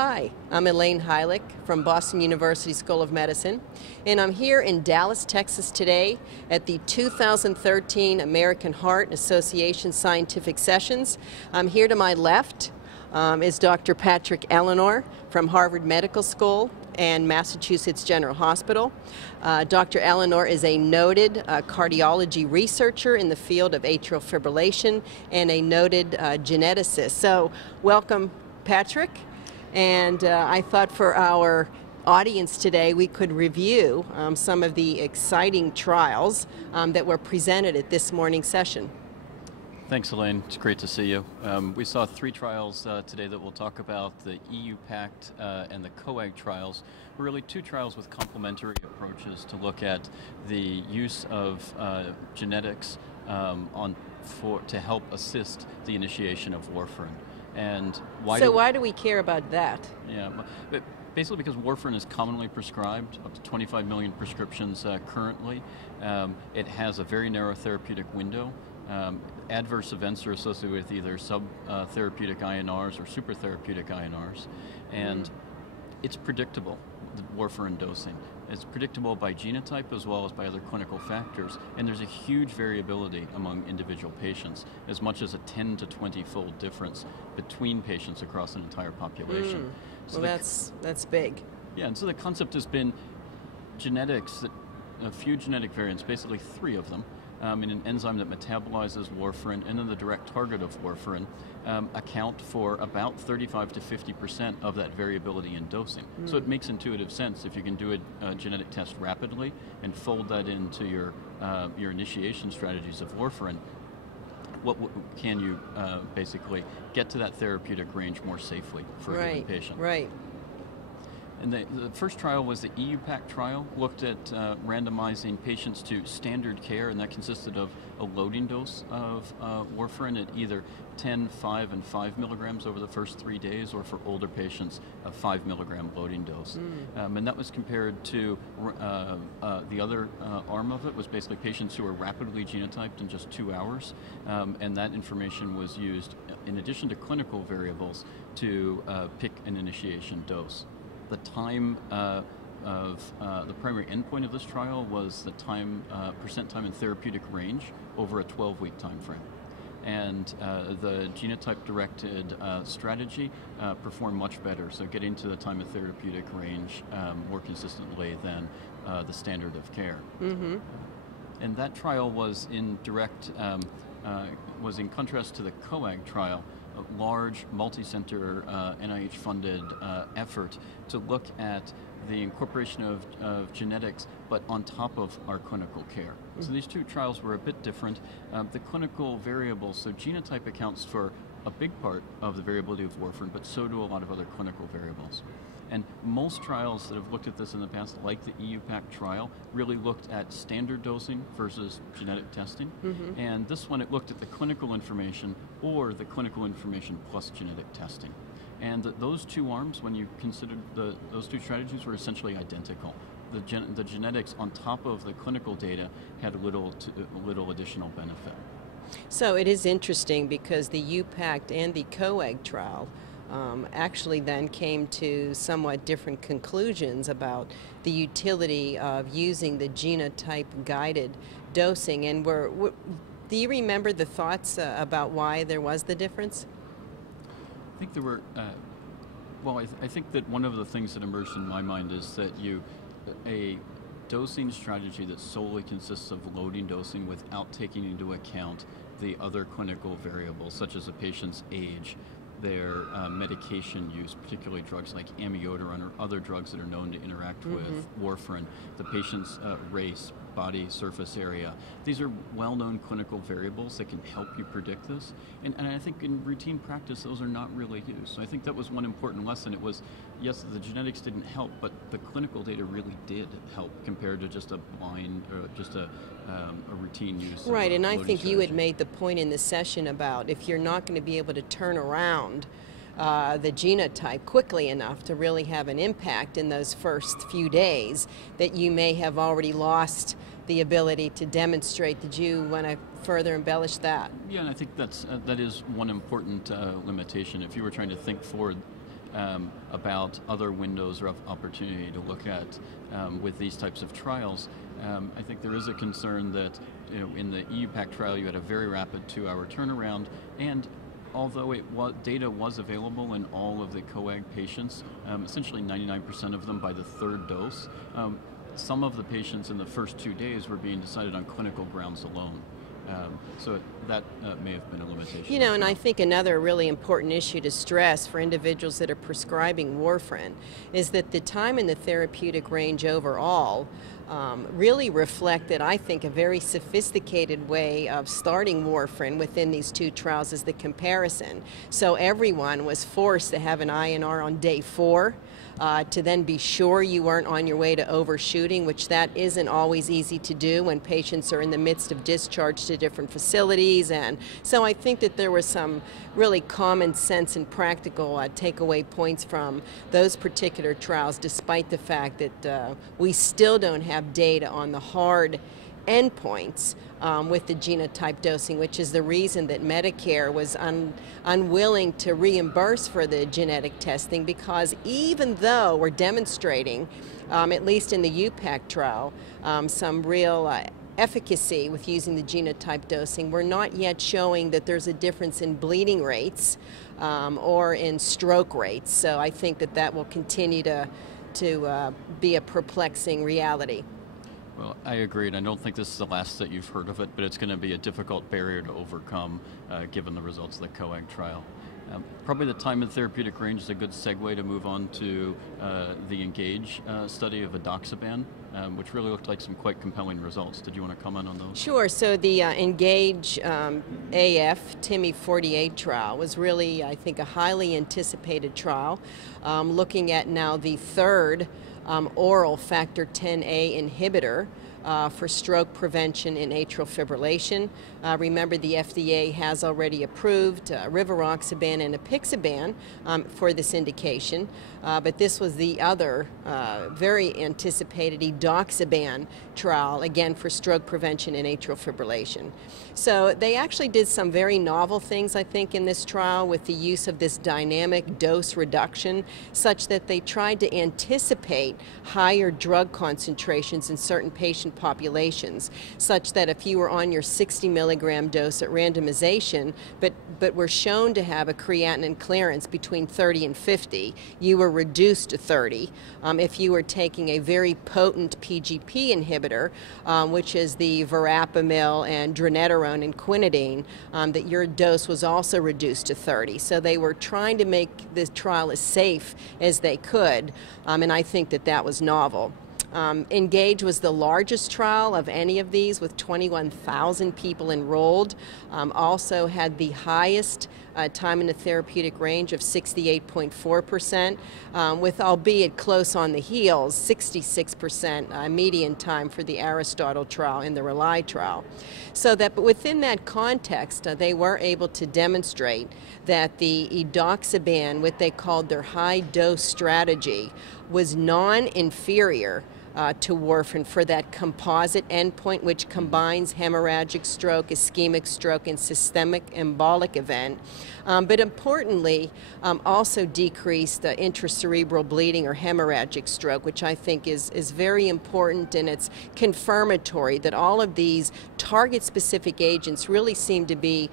Hi, I'm Elaine Hylek from Boston University School of Medicine, and I'm here in Dallas, Texas today at the 2013 American Heart Association Scientific Sessions. Here to my left is Dr. Patrick Ellinor from Harvard Medical School and Massachusetts General Hospital. Dr. Ellinor is a noted cardiology researcher in the field of atrial fibrillation and a noted geneticist. So welcome, Patrick. And I thought for our audience today we could review some of the exciting trials that were presented at this morning's session. Thanks, Elaine. It's great to see you. We saw 3 trials today that we'll talk about, the EU-PACT and the COAG trials. Were really 2 trials with complementary approaches to look at the use of genetics to help assist the initiation of warfarin. And why do we care about that? Yeah, but basically because warfarin is commonly prescribed, up to 25 million prescriptions currently. It has a very narrow therapeutic window. Adverse events are associated with either sub-therapeutic INRs or super-therapeutic INRs, and it's predictable, the warfarin dosing. It's predictable by genotype as well as by other clinical factors, and there's a huge variability among individual patients, as much as a 10 to 20-fold difference between patients across an entire population. So well, that's big. Yeah, and so the concept has been genetics, a few genetic variants, basically 3 of them, in an enzyme that metabolizes warfarin and then the direct target of warfarin, account for about 35 to 50% of that variability in dosing. So it makes intuitive sense if you can do a genetic test rapidly and fold that into your initiation strategies of warfarin. What can you basically get to that therapeutic range more safely for a given patient? Right. And the first trial was the EU-PACT trial, looked at randomizing patients to standard care, and that consisted of a loading dose of warfarin at either 10, 5, and 5 milligrams over the first 3 days, or for older patients, a 5 milligram loading dose. And that was compared to the other arm of it was basically patients who were rapidly genotyped in just 2 hours, and that information was used in addition to clinical variables to pick an initiation dose. The time of the primary endpoint of this trial was the percent time in therapeutic range over a 12-week time frame. And the genotype-directed strategy performed much better, so getting to the time of therapeutic range more consistently than the standard of care. And that trial was in was in contrast to the COAG trial, a large, multi-center, NIH-funded effort to look at the incorporation of genetics, but on top of our clinical care. So these 2 trials were a bit different. The clinical variables, so genotype accounts for a big part of the variability of warfarin, but so do a lot of other clinical variables. And most trials that have looked at this in the past, like the EU-PACT trial, really looked at standard dosing versus genetic testing. And this one, it looked at the clinical information or the clinical information plus genetic testing. And those 2 arms, when you considered those 2 strategies, were essentially identical. The genetics on top of the clinical data had a little additional benefit. So it is interesting because the EU-PACT and the COAG trial actually then came to somewhat different conclusions about the utility of using the genotype-guided dosing. And do you remember the thoughts about why there was the difference? I think there were, well, I think that one of the things that emerged in my mind is that a dosing strategy that solely consists of loading dosing without taking into account the other clinical variables, such as a patient's age, their medication use, particularly drugs like amiodarone or other drugs that are known to interact with warfarin, the patient's race, body surface area. These are well-known clinical variables that can help you predict this. And I think in routine practice, those are not really used. So I think that was one important lesson. It was, yes, the genetics didn't help, but the clinical data really did help compared to just a blind or just a routine use. Right, and I think you had made the point in the session about if you're not going to be able to turn around the genotype quickly enough to really have an impact in those first few days, that you may have already lost the ability to demonstrate. Did you want to further embellish that? Yeah, and I think that is one important limitation. If you were trying to think forward about other windows of opportunity to look at with these types of trials. I think there is a concern that in the EU-PACT trial you had a very rapid 2-hour turnaround, and although data was available in all of the COAG patients, essentially 99% of them by the 3rd dose, some of the patients in the first 2 days were being decided on clinical grounds alone. So that may have been a limitation. And I think another really important issue to stress for individuals that are prescribing warfarin is that the time in the therapeutic range overall really reflected, I think, a very sophisticated way of starting warfarin within these 2 trials as the comparison. So everyone was forced to have an INR on day 4. To then be sure you weren't on your way to overshooting, which that isn't always easy to do when patients are in the midst of discharge to different facilities. And so I think that there was some really common sense and practical takeaway points from those particular trials, despite the fact that we still don't have data on the hard endpoints with the genotype dosing, which is the reason that Medicare was unwilling to reimburse for the genetic testing, because even though we're demonstrating, at least in the EU-PACT trial, some real efficacy with using the genotype dosing, we're not yet showing that there's a difference in bleeding rates or in stroke rates. So I think that that will continue to be a perplexing reality. Well, I agree, and I don't think this is the last that you've heard of it, but it's going to be a difficult barrier to overcome given the results of the COAG trial. Probably the time in therapeutic range is a good segue to move on to the ENGAGE study of edoxaban, which really looked like some quite compelling results. Did you want to comment on those? Sure. So the ENGAGE AF-TIMI 48 trial was really, I think, a highly anticipated trial, looking at now the 3rd oral factor Xa inhibitor for stroke prevention in atrial fibrillation. Remember, the FDA has already approved rivaroxaban and apixaban for this indication, but this was the other very anticipated edoxaban trial, again for stroke prevention in atrial fibrillation. So they actually did some very novel things, I think, in this trial with the use of this dynamic dose reduction, such that they tried to anticipate higher drug concentrations in certain patient populations, such that if you were on your 60 milligram dose at randomization, but were shown to have a creatinine clearance between 30 and 50, you were reduced to 30. If you were taking a very potent PGP inhibitor, which is the verapamil and dronedarone and quinidine, that your dose was also reduced to 30. So they were trying to make this trial as safe as they could, and I think that that was novel. ENGAGE was the largest trial of any of these, with 21,000 people enrolled. Also had the highest time in the therapeutic range of 68.4%, with, albeit close on the heels, 66% median time for the Aristotle trial and the RELY trial. So that, but within that context, they were able to demonstrate that the edoxaban, what they called their high dose strategy, was non-inferior to warfarin for that composite endpoint, which combines hemorrhagic stroke, ischemic stroke, and systemic embolic event. But importantly, also decreased intracerebral bleeding or hemorrhagic stroke, which I think is very important, and it's confirmatory that all of these target-specific agents really seem to be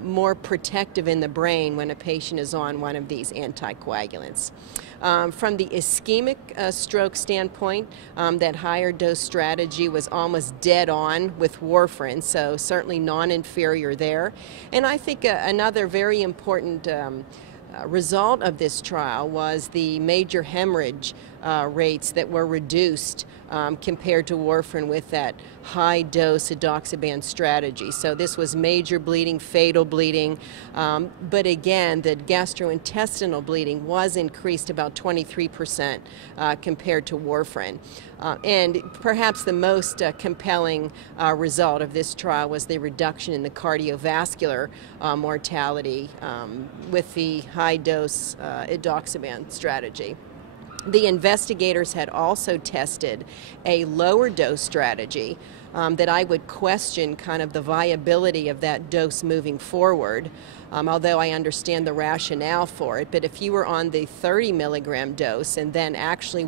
more protective in the brain when a patient is on one of these anticoagulants. From the ischemic stroke standpoint, that higher dose strategy was almost dead on with warfarin, so certainly non-inferior there. And I think another very important result of this trial was the major hemorrhage rates that were reduced compared to warfarin with that high dose edoxaban strategy. So this was major bleeding, fatal bleeding, but again, the gastrointestinal bleeding was increased about 23% compared to warfarin. And perhaps the most compelling result of this trial was the reduction in the cardiovascular mortality with the high dose edoxaban strategy. The investigators had also tested a lower dose strategy that I would question kind of the viability of that dose moving forward, although I understand the rationale for it. But if you were on the 30 milligram dose and then actually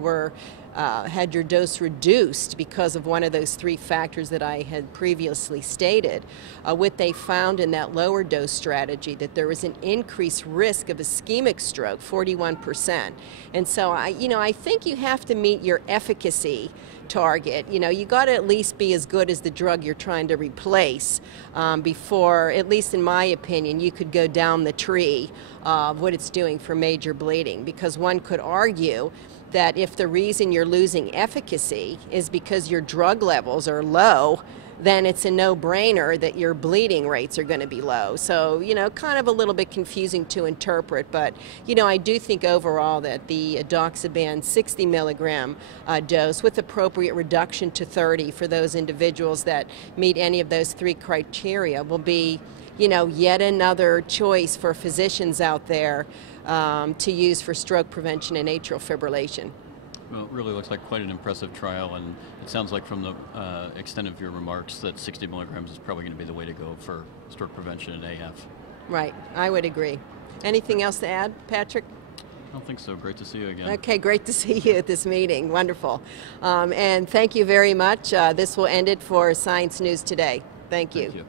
had your dose reduced because of one of those three factors that I had previously stated, what they found in that lower dose strategy, that there was an increased risk of ischemic stroke, 41%. And so I think you have to meet your efficacy target. You got to at least be as good as the drug you're trying to replace before, at least in my opinion, you could go down the tree of what it's doing for major bleeding. Because one could argue that if the reason you're losing efficacy is because your drug levels are low, then it's a no-brainer that your bleeding rates are going to be low. So, kind of a little bit confusing to interpret, but, I do think overall that the edoxaban 60 milligram dose with appropriate reduction to 30 for those individuals that meet any of those three criteria will be, yet another choice for physicians out there to use for stroke prevention and atrial fibrillation. Well, it really looks like quite an impressive trial, and it sounds like from the extent of your remarks that 60 milligrams is probably going to be the way to go for stroke prevention in AF. Right, I would agree. Anything else to add, Patrick? I don't think so. Great to see you again. Okay, great to see you at this meeting. Wonderful. And thank you very much. This will end it for Science News Today. Thank you. Thank you.